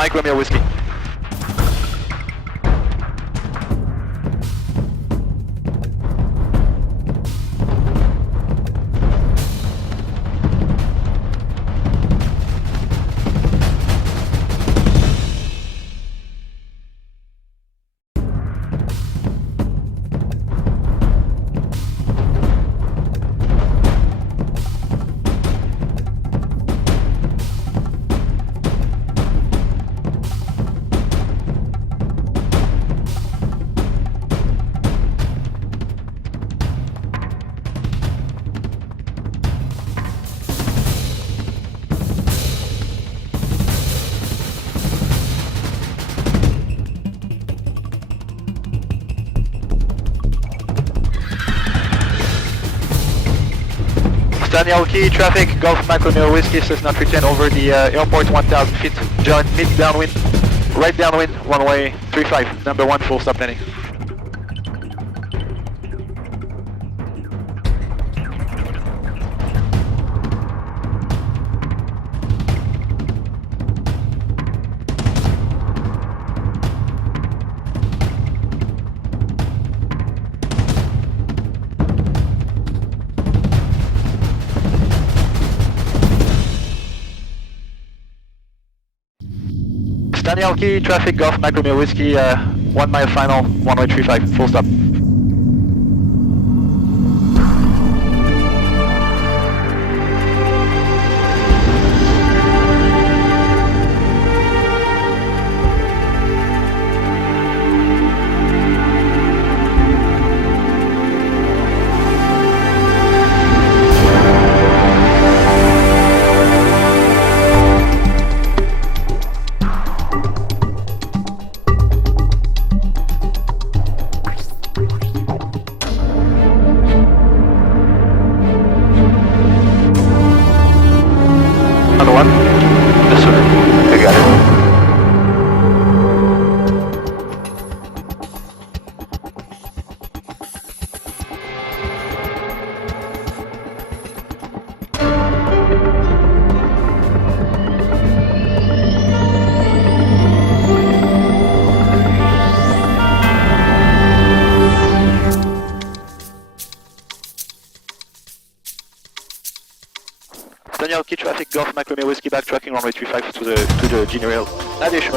Mike Romeo Whiskey. Daniel Key, traffic, Golf Mike Romeo Whiskey, Cessna 310 over the airport, 1000 feet, join mid downwind, right downwind, runway 35, number 1, full stop landing. Daniel Key, traffic, Golf Mike Romeo Whiskey, 1 mile final, runway 35, full stop. Another one? Yes, sir. I got it. Daniel Key, traffic, Golf Mike Romeo Whiskey, backtracking runway 35 to the Genie rail. Addition,